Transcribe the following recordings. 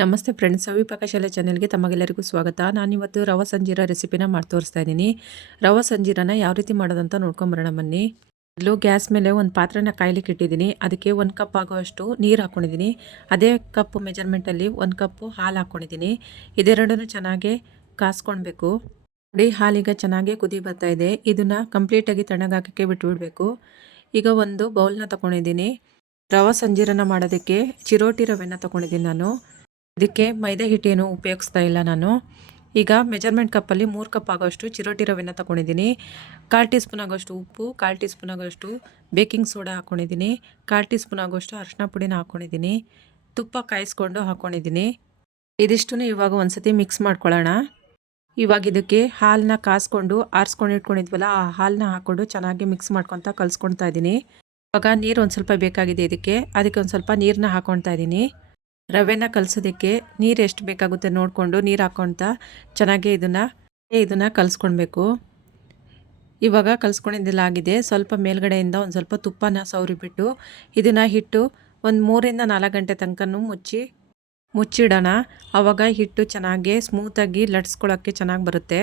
ನಮಸ್ತೆ ಫ್ರೆಂಡ್ಸ್, ಸವಿ ಪ್ರಕಾಶಾಲೆ ಚಾನೆಲ್ಗೆ ತಮಗೆಲ್ಲರಿಗೂ ಸ್ವಾಗತ. ನಾನಿವತ್ತು ರವೆ ಸಂಜೀರ ರೆಸಿಪಿನ ಮಾಡಿ ತೋರಿಸ್ತಾ ಇದ್ದೀನಿ. ರವೆ ಸಂಜೀರನ ಯಾವ ರೀತಿ ಮಾಡೋದಂತ ನೋಡ್ಕೊಂಬರೋಣ ಬನ್ನಿ. ಮೊದಲು ಗ್ಯಾಸ್ ಮೇಲೆ ಒಂದು ಪಾತ್ರೆನ ಕಾಯ್ಲಿಕ್ಕೆ ಇಟ್ಟಿದ್ದೀನಿ. ಅದಕ್ಕೆ 1 ಕಪ್ ಆಗೋಷ್ಟು ನೀರು ಹಾಕ್ಕೊಂಡಿದ್ದೀನಿ. ಅದೇ ಕಪ್ ಮೆಜರ್ಮೆಂಟಲ್ಲಿ 1 ಕಪ್ಪು ಹಾಲು ಹಾಕ್ಕೊಂಡಿದ್ದೀನಿ. ಇದೆರಡನ್ನೂ ಚೆನ್ನಾಗಿ ಕಾಸ್ಕೊಳ್ಬೇಕು. ನೋಡಿ, ಹಾಲೀಗ ಚೆನ್ನಾಗಿ ಕುದಿ ಬರ್ತಾ ಇದೆ. ಇದನ್ನು ಕಂಪ್ಲೀಟಾಗಿ ತಣ್ಣಗಾಕೋಕ್ಕೆ ಬಿಟ್ಬಿಡಬೇಕು. ಈಗ ಒಂದು ಬೌಲ್ನ ತೊಗೊಂಡಿದ್ದೀನಿ. ರವೆ ಸಂಜೀರನ ಮಾಡೋದಕ್ಕೆ ಚಿರೋಟಿ ರವೆನ ತೊಗೊಂಡಿದ್ದೀನಿ ನಾನು. ಇದಕ್ಕೆ ಮೈದಾ ಹಿಟ್ಟೇನು ಉಪಯೋಗಿಸ್ತಾ ಇಲ್ಲ ನಾನು. ಈಗ ಮೆಜರ್ಮೆಂಟ್ ಕಪ್ಪಲ್ಲಿ 3 ಕಪ್ ಆಗೋಷ್ಟು ಚಿರೋಟಿ ರವೆನ ತೊಗೊಂಡಿದ್ದೀನಿ. 1/4 ಟೀ ಸ್ಪೂನ್ ಆಗೋಷ್ಟು ಉಪ್ಪು, 1/4 ಟೀ ಸ್ಪೂನ್ ಆಗೋಷ್ಟು ಬೇಕಿಂಗ್ ಸೋಡಾ ಹಾಕ್ಕೊಂಡಿದ್ದೀನಿ, 1/4 ಟೀ ಸ್ಪೂನ್ ಆಗೋಷ್ಟು ಅರಿಶಿನ ಪುಡಿನ ಹಾಕ್ಕೊಂಡಿದ್ದೀನಿ, ತುಪ್ಪ ಕಾಯಿಸ್ಕೊಂಡು ಹಾಕ್ಕೊಂಡಿದ್ದೀನಿ. ಇದಿಷ್ಟನ್ನು ಇವಾಗ ಒಂದ್ಸತಿ ಮಿಕ್ಸ್ ಮಾಡ್ಕೊಳ್ಳೋಣ. ಇವಾಗ ಇದಕ್ಕೆ ಹಾಲನ್ನ ಕಾಸ್ಕೊಂಡು ಆರಿಸ್ಕೊಂಡು ಇಟ್ಕೊಂಡಿದ್ವಲ್ಲ, ಆ ಹಾಲನ್ನ ಹಾಕ್ಕೊಂಡು ಚೆನ್ನಾಗಿ ಮಿಕ್ಸ್ ಮಾಡ್ಕೊತಾ ಕಲಿಸ್ಕೊಳ್ತಾ ಇದ್ದೀನಿ. ಇವಾಗ ನೀರು ಒಂದು ಸ್ವಲ್ಪ ಬೇಕಾಗಿದೆ ಅದಕ್ಕೆ ಒಂದು ಸ್ವಲ್ಪ ನೀರನ್ನ ಹಾಕ್ಕೊಳ್ತಾ ಇದ್ದೀನಿ. ರವೆನ ಕಲಸೋದಕ್ಕೆ ನೀರು ಎಷ್ಟು ಬೇಕಾಗುತ್ತೆ ನೋಡಿಕೊಂಡು ನೀರು ಹಾಕ್ಕೊಳ್ತಾ ಚೆನ್ನಾಗಿ ಇದನ್ನು ಕಲಿಸ್ಕೊಳ್ಬೇಕು. ಇವಾಗ ಕಲಿಸ್ಕೊಂಡಿದ್ದೆಲ್ಲ ಆಗಿದೆ. ಸ್ವಲ್ಪ ಮೇಲ್ಗಡೆಯಿಂದ ಒಂದು ಸ್ವಲ್ಪ ತುಪ್ಪನ ಸವರಿಬಿಟ್ಟು ಇದನ್ನು ಹಿಟ್ಟು ಒಂದು 3 ರಿಂದ 4 ಗಂಟೆ ತನಕನೂ ಮುಚ್ಚಿಡೋಣ. ಆವಾಗ ಹಿಟ್ಟು ಚೆನ್ನಾಗಿ ಸ್ಮೂತಾಗಿ ಲಟ್ಸ್ಕೊಳ್ಳೋಕ್ಕೆ ಚೆನ್ನಾಗಿ ಬರುತ್ತೆ.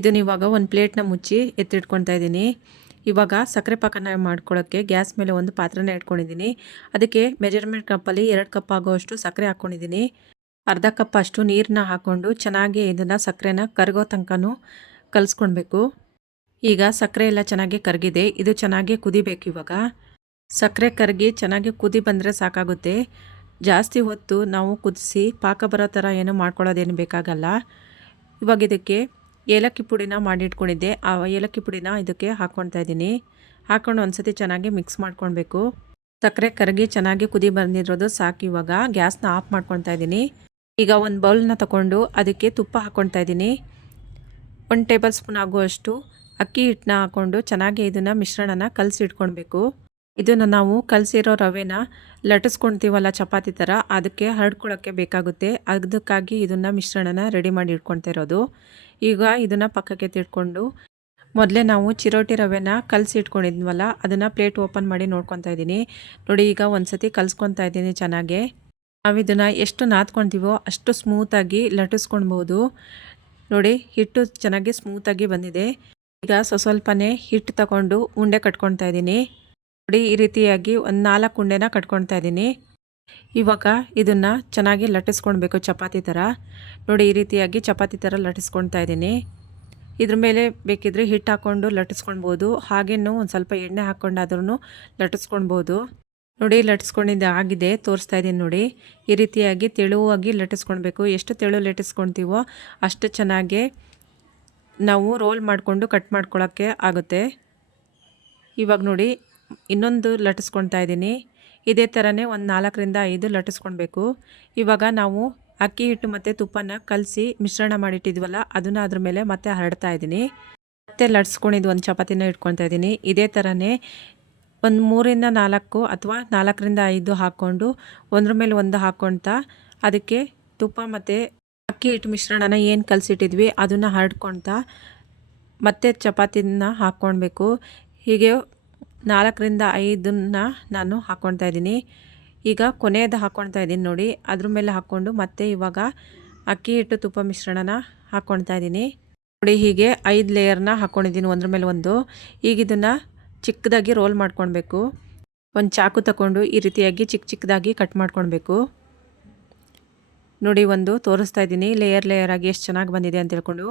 ಇದನ್ನ ಇವಾಗ ಒಂದು ಪ್ಲೇಟ್ನ ಮುಚ್ಚಿ ಎತ್ತಿಟ್ಕೊಳ್ತಾ ಇದ್ದೀನಿ. ಇವಾಗ ಸಕ್ಕರೆ ಪಾಕನ ಮಾಡ್ಕೊಳ್ಳೋಕ್ಕೆ ಗ್ಯಾಸ್ ಮೇಲೆ ಒಂದು ಪಾತ್ರೆನ ಇಟ್ಕೊಂಡಿದ್ದೀನಿ. ಅದಕ್ಕೆ ಮೆಜರ್ಮೆಂಟ್ ಕಪ್ಪಲ್ಲಿ 2 ಕಪ್ ಆಗೋಷ್ಟು ಸಕ್ಕರೆ ಹಾಕ್ಕೊಂಡಿದ್ದೀನಿ. ಅರ್ಧ ಕಪ್ ಅಷ್ಟು ನೀರನ್ನ ಹಾಕ್ಕೊಂಡು ಚೆನ್ನಾಗಿ ಇದನ್ನು ಸಕ್ಕರೆನ ಕರಗೋ ತನಕನೂ ಕಲಿಸ್ಕೊಳ್ಬೇಕು. ಈಗ ಸಕ್ಕರೆ ಎಲ್ಲ ಚೆನ್ನಾಗಿ ಕರಗಿದೆ. ಇದು ಚೆನ್ನಾಗಿ ಕುದಿಬೇಕು. ಇವಾಗ ಸಕ್ಕರೆ ಕರಗಿ ಚೆನ್ನಾಗಿ ಕುದಿ ಬಂದರೆ ಸಾಕಾಗುತ್ತೆ. ಜಾಸ್ತಿ ಹೊತ್ತು ನಾವು ಕುದಿಸಿ ಪಾಕ ಬರೋ ಥರ ಏನು ಮಾಡ್ಕೊಳ್ಳೋದೇನು ಬೇಕಾಗಲ್ಲ. ಇವಾಗ ಇದಕ್ಕೆ ಏಲಕ್ಕಿ ಪುಡಿನ ಮಾಡಿಟ್ಕೊಂಡಿದ್ದೆ. ಆ ಏಲಕ್ಕಿ ಪುಡಿನ ಇದಕ್ಕೆ ಹಾಕ್ಕೊಳ್ತಾ ಇದ್ದೀನಿ. ಹಾಕ್ಕೊಂಡು ಒಂದ್ಸತಿ ಚೆನ್ನಾಗಿ ಮಿಕ್ಸ್ ಮಾಡ್ಕೊಳ್ಬೇಕು. ಸಕ್ಕರೆ ಕರಗಿ ಚೆನ್ನಾಗಿ ಕುದಿ ಬಂದಿರೋದು ಸಾಕು. ಇವಾಗ ಗ್ಯಾಸ್ನ ಆಫ್ ಮಾಡ್ಕೊಳ್ತಾ ಇದ್ದೀನಿ. ಈಗ ಒಂದು ಬೌಲ್ನ ತಗೊಂಡು ಅದಕ್ಕೆ ತುಪ್ಪ ಹಾಕ್ಕೊಳ್ತಾ ಇದ್ದೀನಿ. 1 ಟೇಬಲ್ ಸ್ಪೂನ್ ಆಗುವಷ್ಟು ಅಕ್ಕಿ ಹಿಟ್ಟನ್ನ ಹಾಕ್ಕೊಂಡು ಚೆನ್ನಾಗಿ ಇದನ್ನು ಮಿಶ್ರಣನ ಕಲಸಿಟ್ಕೊಳ್ಬೇಕು. ಇದನ್ನು ನಾವು ಕಲಸಿರೋ ರವೆನ ಲಟ್ಟಿಸ್ಕೊಳ್ತೀವಲ್ಲ ಚಪಾತಿ ಥರ, ಅದಕ್ಕೆ ಹರಡ್ಕೊಳ್ಳೋಕ್ಕೆ ಬೇಕಾಗುತ್ತೆ. ಅದಕ್ಕಾಗಿ ಇದನ್ನು ಮಿಶ್ರಣನ ರೆಡಿ ಮಾಡಿ ಇಟ್ಕೊಳ್ತಾ ಇರೋದು. ಈಗ ಇದನ್ನು ಪಕ್ಕಕ್ಕೆ ತಿಳ್ಕೊಂಡು ಮೊದಲೇ ನಾವು ಚಿರೋಟಿ ರವೆನ ಕಲಸಿ ಇಟ್ಕೊಂಡಿದ್ವಲ್ಲ, ಅದನ್ನು ಪ್ಲೇಟ್ ಓಪನ್ ಮಾಡಿ ನೋಡ್ಕೊತಾ ಇದ್ದೀನಿ. ನೋಡಿ, ಈಗ ಒಂದು ಸತಿ ಕಲಿಸ್ಕೊತಾ ಇದ್ದೀನಿ ಚೆನ್ನಾಗೆ. ನಾವು ಇದನ್ನು ಎಷ್ಟು ನಾದ್ಕೊಳ್ತೀವೋ ಅಷ್ಟು ಸ್ಮೂತಾಗಿ ಲಟ್ಟಿಸ್ಕೊಳ್ಬೋದು. ನೋಡಿ, ಹಿಟ್ಟು ಚೆನ್ನಾಗಿ ಸ್ಮೂತಾಗಿ ಬಂದಿದೆ. ಈಗ ಸ್ವಲ್ಪನೇ ಹಿಟ್ಟು ತಗೊಂಡು ಉಂಡೆ ಕಟ್ಕೊಳ್ತಾ ಇದ್ದೀನಿ. ನೋಡಿ, ಈ ರೀತಿಯಾಗಿ ಒಂದು 4 ಉಂಡೆನ ಕಟ್ಕೊಳ್ತಾ ಇದ್ದೀನಿ. ಇವಾಗ ಇದನ್ನು ಚೆನ್ನಾಗಿ ಲಟ್ಟಿಸ್ಕೊಳ್ಬೇಕು ಚಪಾತಿ ಥರ. ನೋಡಿ, ಈ ರೀತಿಯಾಗಿ ಚಪಾತಿ ಥರ ಲಟ್ಟಿಸ್ಕೊಳ್ತಾ ಇದ್ದೀನಿ. ಇದ್ರ ಮೇಲೆ ಬೇಕಿದ್ರೆ ಹಿಟ್ಟು ಹಾಕ್ಕೊಂಡು ಲಟ್ಟಿಸ್ಕೊಳ್ಬೋದು. ಹಾಗೇನು ಒಂದು ಸ್ವಲ್ಪ ಎಣ್ಣೆ ಹಾಕ್ಕೊಂಡಾದ್ರೂ ಲಟ್ಟಿಸ್ಕೊಳ್ಬೋದು. ನೋಡಿ, ಲಟ್ಟಿಸ್ಕೊಂಡಿದ್ದು ಆಗಿದೆ, ತೋರಿಸ್ತಾ ಇದ್ದೀನಿ ನೋಡಿ. ಈ ರೀತಿಯಾಗಿ ತೆಳುವಾಗಿ ಲಟ್ಟಿಸ್ಕೊಳ್ಬೇಕು. ಎಷ್ಟು ತೆಳು ಲಟ್ಟಿಸ್ಕೊಳ್ತೀವೋ ಅಷ್ಟು ಚೆನ್ನಾಗಿ ನಾವು ರೋಲ್ ಮಾಡಿಕೊಂಡು ಕಟ್ ಮಾಡ್ಕೊಳ್ಳೋಕ್ಕೆ ಆಗುತ್ತೆ. ಇವಾಗ ನೋಡಿ, ಇನ್ನೊಂದು ಲಟ್ಟಿಸ್ಕೊಳ್ತಾ ಇದ್ದೀನಿ. ಇದೇ ಥರನೇ ಒಂದು 4 ರಿಂದ 5 ಲಟ್ಟಿಸ್ಕೊಳ್ಬೇಕು. ಇವಾಗ ನಾವು ಅಕ್ಕಿ ಹಿಟ್ಟು ಮತ್ತು ತುಪ್ಪನ ಕಲಸಿ ಮಿಶ್ರಣ ಮಾಡಿಟ್ಟಿದ್ವಲ್ಲ, ಅದನ್ನು ಅದ್ರ ಮೇಲೆ ಮತ್ತೆ ಹರಡ್ತಾ ಇದ್ದೀನಿ. ಮತ್ತೆ ಲಟ್ಸ್ಕೊಂಡಿದ್ದು ಒಂದು ಚಪಾತಿನ ಇಟ್ಕೊಳ್ತಾ ಇದ್ದೀನಿ. ಇದೇ ಥರನೇ ಒಂದು 3 ರಿಂದ 4 ಅಥವಾ 4 ರಿಂದ 5 ಹಾಕ್ಕೊಂಡು ಒಂದ್ರ ಮೇಲೆ ಒಂದು ಹಾಕ್ಕೊಳ್ತಾ ಅದಕ್ಕೆ ತುಪ್ಪ ಮತ್ತು ಅಕ್ಕಿ ಹಿಟ್ಟು ಮಿಶ್ರಣನ ಏನು ಕಲಸಿಟ್ಟಿದ್ವಿ ಅದನ್ನು ಹರಡ್ಕೊಳ್ತಾ ಮತ್ತೆ ಚಪಾತಿನ ಹಾಕ್ಕೊಳ್ಬೇಕು. ಹೀಗೆ 4 ರಿಂದ 5 ನಾನು ಹಾಕ್ಕೊಳ್ತಾ ಇದ್ದೀನಿ. ಈಗ ಕೊನೆಯದು ಹಾಕ್ಕೊಳ್ತಾ ಇದ್ದೀನಿ ನೋಡಿ. ಅದ್ರ ಮೇಲೆ ಹಾಕ್ಕೊಂಡು ಮತ್ತೆ ಇವಾಗ ಅಕ್ಕಿ ಹಿಟ್ಟು ತುಪ್ಪ ಮಿಶ್ರಣನ ಹಾಕ್ಕೊಳ್ತಾ ಇದ್ದೀನಿ. ನೋಡಿ, ಹೀಗೆ 5 ಲೇಯರ್ನ ಹಾಕ್ಕೊಂಡಿದ್ದೀನಿ ಒಂದ್ರ ಮೇಲೆ ಒಂದು. ಈಗ ಇದನ್ನು ಚಿಕ್ಕದಾಗಿ ರೋಲ್ ಮಾಡ್ಕೊಳ್ಬೇಕು. ಒಂದು ಚಾಕು ತಗೊಂಡು ಈ ರೀತಿಯಾಗಿ ಚಿಕ್ಕದಾಗಿ ಕಟ್ ಮಾಡ್ಕೊಳ್ಬೇಕು. ನೋಡಿ, ಒಂದು ತೋರಿಸ್ತಾ ಇದ್ದೀನಿ ಲೇಯರ್ ಆಗಿ ಎಷ್ಟು ಚೆನ್ನಾಗಿ ಬಂದಿದೆ ಅಂತ ಹೇಳ್ಕೊಂಡು.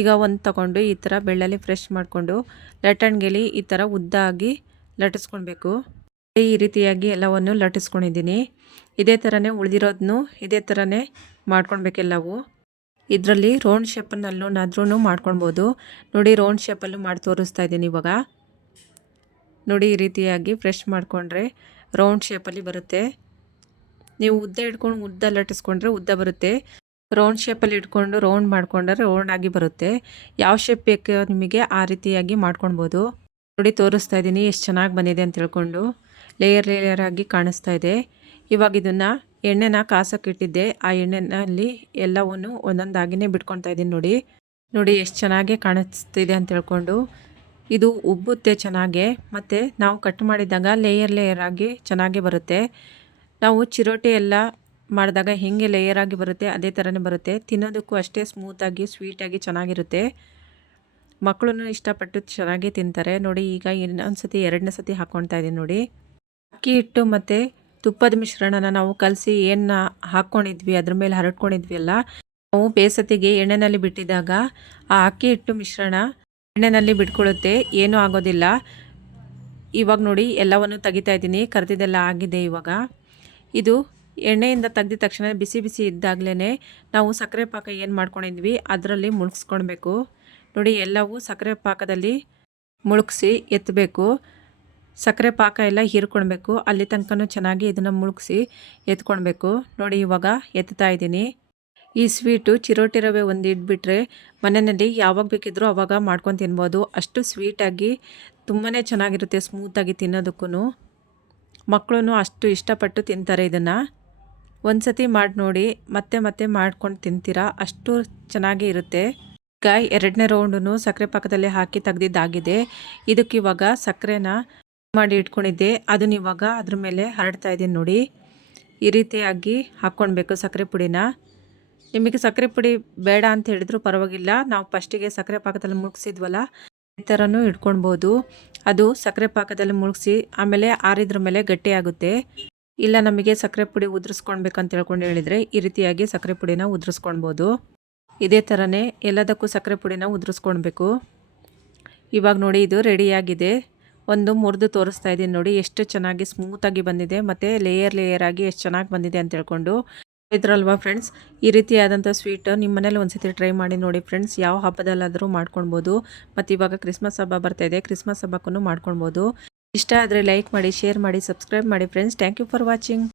ಈಗ ಒಂದು ತಗೊಂಡು ಈ ಥರ ಬೆಳ್ಳಲ್ಲಿ ಫ್ರೆಶ್ ಮಾಡಿಕೊಂಡು ಲಟ್ಟಣಿಗೆಲಿ ಈ ಥರ ಉದ್ದಾಗಿ ಲಟ್ಟಿಸ್ಕೊಳ್ಬೇಕು. ಈ ರೀತಿಯಾಗಿ ಎಲ್ಲವನ್ನು ಲಟ್ಟಿಸ್ಕೊಂಡಿದ್ದೀನಿ. ಇದೇ ಥರನೇ ಉಳಿದಿರೋದನ್ನು ಇದೇ ಥರನೇ ಮಾಡ್ಕೊಳ್ಬೇಕೆಲ್ಲವು. ಇದರಲ್ಲಿ ರೌಂಡ್ ಶೇಪನ್ನಲ್ಲೂನಾದ್ರೂ ಮಾಡ್ಕೊಳ್ಬೋದು. ನೋಡಿ, ರೌಂಡ್ ಶೇಪಲ್ಲೂ ಮಾಡಿ ತೋರಿಸ್ತಾ ಇದ್ದೀನಿ ಇವಾಗ. ನೋಡಿ, ಈ ರೀತಿಯಾಗಿ ಫ್ರೆಶ್ ಮಾಡಿಕೊಂಡ್ರೆ ರೌಂಡ್ ಶೇಪಲ್ಲಿ ಬರುತ್ತೆ. ನೀವು ಉದ್ದ ಇಟ್ಕೊಂಡು ಉದ್ದ ಲಟ್ಟಿಸ್ಕೊಂಡ್ರೆ ಉದ್ದ ಬರುತ್ತೆ. ರೌಂಡ್ ಶೇಪಲ್ಲಿ ಇಟ್ಕೊಂಡು ರೌಂಡ್ ಮಾಡಿಕೊಂಡ್ರೆ ರೌಂಡ್ ಆಗಿ ಬರುತ್ತೆ. ಯಾವ ಶೇಪ್ ಬೇಕೋ ನಿಮಗೆ ಆ ರೀತಿಯಾಗಿ ಮಾಡ್ಕೊಳ್ಬೋದು. ನೋಡಿ, ತೋರಿಸ್ತಾ ಇದ್ದೀನಿ ಎಷ್ಟು ಚೆನ್ನಾಗಿ ಬಂದಿದೆ ಅಂತ ಹೇಳ್ಕೊಂಡು. ಲೇಯರ್ ಆಗಿ ಕಾಣಿಸ್ತಾ ಇದೆ. ಇವಾಗ ಇದನ್ನು ಎಣ್ಣೆನ ಕಾಸಕ್ಕೆ ಇಟ್ಟಿದ್ದೆ. ಆ ಎಣ್ಣೆನಲ್ಲಿ ಎಲ್ಲವನ್ನು ಒಂದೊಂದಾಗಿನೇ ಬಿಟ್ಕೊಳ್ತಾ ಇದ್ದೀನಿ. ನೋಡಿ ಎಷ್ಟು ಚೆನ್ನಾಗಿ ಕಾಣಿಸ್ತಿದೆ ಅಂತ ಹೇಳ್ಕೊಂಡು. ಇದು ಉಬ್ಬುತ್ತೆ ಚೆನ್ನಾಗೆ, ಮತ್ತು ನಾವು ಕಟ್ ಮಾಡಿದಾಗ ಲೇಯರ್ ಆಗಿ ಚೆನ್ನಾಗಿ ಬರುತ್ತೆ. ನಾವು ಚಿರೋಟಿ ಎಲ್ಲ ಮಾಡಿದಾಗ ಹೇಗೆ ಲೇಯರ್ ಆಗಿ ಬರುತ್ತೆ ಅದೇ ಥರನೇ ಬರುತ್ತೆ. ತಿನ್ನೋದಕ್ಕೂ ಅಷ್ಟೇ ಸ್ಮೂತಾಗಿ ಸ್ವೀಟಾಗಿ ಚೆನ್ನಾಗಿರುತ್ತೆ. ಮಕ್ಕಳು ಇಷ್ಟಪಟ್ಟು ಚೆನ್ನಾಗಿ ತಿಂತಾರೆ. ನೋಡಿ ಈಗ ಇನ್ನೊಂದು ಸತಿ ಎರಡನೇ ಸತಿ ಹಾಕ್ಕೊಳ್ತಾ ಇದ್ದೀನಿ ನೋಡಿ. ಅಕ್ಕಿ ಹಿಟ್ಟು ಮತ್ತು ತುಪ್ಪದ ಮಿಶ್ರಣನ ನಾವು ಕಲಸಿ ಏನು ಹಾಕ್ಕೊಂಡಿದ್ವಿ ಅದ್ರ ಮೇಲೆ ಹರಡ್ಕೊಂಡಿದ್ವಿ ಅಲ್ಲ, ನಾವು ಬೇಸತ್ತಿಗೆ ಎಣ್ಣೆಯಲ್ಲಿ ಬಿಟ್ಟಿದ್ದಾಗ ಆ ಅಕ್ಕಿ ಹಿಟ್ಟು ಮಿಶ್ರಣ ಎಣ್ಣೆಯಲ್ಲಿ ಬಿಟ್ಕೊಳ್ಳುತ್ತೆ, ಏನೂ ಆಗೋದಿಲ್ಲ. ಇವಾಗ ನೋಡಿ ಎಲ್ಲವನ್ನು ತೆಗಿತಾ ಇದ್ದೀನಿ, ಕರೆದಿದ್ದೆಲ್ಲ ಆಗಿದೆ. ಇವಾಗ ಇದು ಎಣ್ಣೆಯಿಂದ ತೆಗೆದ ತಕ್ಷಣ ಬಿಸಿ ಬಿಸಿ ಇದ್ದಾಗಲೇ ನಾವು ಸಕ್ಕರೆ ಪಾಕ ಏನು ಮಾಡ್ಕೊಂಡಿದ್ವಿ ಅದರಲ್ಲಿ ಮುಳುಗಿಸ್ಕೊಳ್ಬೇಕು. ನೋಡಿ ಎಲ್ಲವೂ ಸಕ್ಕರೆ ಪಾಕದಲ್ಲಿ ಮುಳುಗಿಸಿ ಎತ್ತಬೇಕು. ಸಕ್ಕರೆ ಪಾಕ ಎಲ್ಲ ಹೀರ್ಕೊಳ್ಬೇಕು. ಅಲ್ಲಿ ತನಕನೂ ಚೆನ್ನಾಗಿ ಇದನ್ನು ಮುಳುಗಿಸಿ ಎತ್ಕೊಳ್ಬೇಕು. ನೋಡಿ ಇವಾಗ ಎತ್ತಾ ಇದ್ದೀನಿ. ಈ ಸ್ವೀಟು ಚಿರೋಟಿ ರವೆ ಒಂದು ಇಟ್ಬಿಟ್ರೆ ಮನೆಯಲ್ಲಿ ಯಾವಾಗ ಬೇಕಿದ್ರೂ ಅವಾಗ ಮಾಡ್ಕೊಂಡು ತಿನ್ಬೋದು. ಅಷ್ಟು ಸ್ವೀಟಾಗಿ ತುಂಬಾ ಚೆನ್ನಾಗಿರುತ್ತೆ, ಸ್ಮೂತಾಗಿ ತಿನ್ನೋದಕ್ಕೂ. ಮಕ್ಕಳು ಅಷ್ಟು ಇಷ್ಟಪಟ್ಟು ತಿಂತಾರೆ ಇದನ್ನು. ಒಂದು ಸತಿ ಮಾಡಿ ನೋಡಿ, ಮತ್ತೆ ಮತ್ತೆ ಮಾಡ್ಕೊಂಡು ತಿಂತೀರಾ, ಅಷ್ಟು ಚೆನ್ನಾಗಿ ಇರುತ್ತೆ. ಈಗ ಎರಡನೇ ರೌಂಡೂ ಸಕ್ಕರೆ ಪಾಕದಲ್ಲಿ ಹಾಕಿ ತೆಗ್ದಿದ್ದಾಗಿದೆ. ಇದಕ್ಕಿವಾಗ ಸಕ್ಕರೆನ ಮಾಡಿ ಇಟ್ಕೊಂಡಿದ್ದೆ, ಅದನ್ನ ಇವಾಗ ಅದ್ರ ಮೇಲೆ ಹರಡ್ತಾ ಇದ್ದೀನಿ ನೋಡಿ. ಈ ರೀತಿಯಾಗಿ ಹಾಕ್ಕೊಳ್ಬೇಕು ಸಕ್ಕರೆ ಪುಡಿನ. ನಿಮಗೆ ಸಕ್ಕರೆ ಪುಡಿ ಬೇಡ ಅಂತ ಹೇಳಿದ್ರು ಪರವಾಗಿಲ್ಲ, ನಾವು ಫಸ್ಟಿಗೆ ಸಕ್ಕರೆ ಪಾಕದಲ್ಲಿ ಮುಳುಗಿಸಿದ್ವಲ್ಲ ಈ ಥರನೂ ಇಟ್ಕೊಳ್ಬೋದು. ಅದು ಸಕ್ಕರೆ ಪಾಕದಲ್ಲಿ ಮುಳುಗಿಸಿ ಆಮೇಲೆ ಆರಿದ್ರ ಮೇಲೆ ಗಟ್ಟಿಯಾಗುತ್ತೆ. ಇಲ್ಲ ನಮಗೆ ಸಕ್ಕರೆ ಪುಡಿ ಉದುರಿಸ್ಕೊಳ್ಬೇಕಂತ ಹೇಳ್ಕೊಂಡು ಹೇಳಿದರೆ ಈ ರೀತಿಯಾಗಿ ಸಕ್ಕರೆ ಪುಡಿನ ಉದುರಿಸ್ಕೊಳ್ಬೋದು. ಇದೇ ಥರನೇ ಎಲ್ಲದಕ್ಕೂ ಸಕ್ಕರೆ ಪುಡಿನ ಉದುರಿಸ್ಕೊಳ್ಬೇಕು. ಇವಾಗ ನೋಡಿ ಇದು ರೆಡಿಯಾಗಿದೆ. ಒಂದು ಮುರಿದು ತೋರಿಸ್ತಾ ಇದ್ದೀನಿ ನೋಡಿ, ಎಷ್ಟು ಚೆನ್ನಾಗಿ ಸ್ಮೂತಾಗಿ ಬಂದಿದೆ ಮತ್ತು ಲೇಯರ್ ಆಗಿ ಎಷ್ಟು ಚೆನ್ನಾಗಿ ಬಂದಿದೆ ಅಂತ ಹೇಳ್ಕೊಂಡು. ಇದ್ರಲ್ವಾ ಫ್ರೆಂಡ್ಸ್, ಈ ರೀತಿಯಾದಂಥ ಸ್ವೀಟ್ ನಿಮ್ಮ ಮನೇಲಿ ಒಂದ್ಸತಿ ಟ್ರೈ ಮಾಡಿ ನೋಡಿ ಫ್ರೆಂಡ್ಸ್. ಯಾವ ಹಬ್ಬದಲ್ಲಾದರೂ ಮಾಡ್ಕೊಳ್ಬೋದು. ಮತ್ತು ಇವಾಗ ಕ್ರಿಸ್ಮಸ್ ಹಬ್ಬ ಬರ್ತಾಯಿದೆ, ಕ್ರಿಸ್ಮಸ್ ಹಬ್ಬಕ್ಕೂ ಮಾಡ್ಕೊಳ್ಬೋದು. ಇಷ್ಟ ಆದರೆ ಲೈಕ್ ಮಾಡಿ, ಶೇರ್ ಮಾಡಿ, ಸಬ್ಸ್ಕ್ರೈಬ್ ಮಾಡಿ friends. Thank you for watching.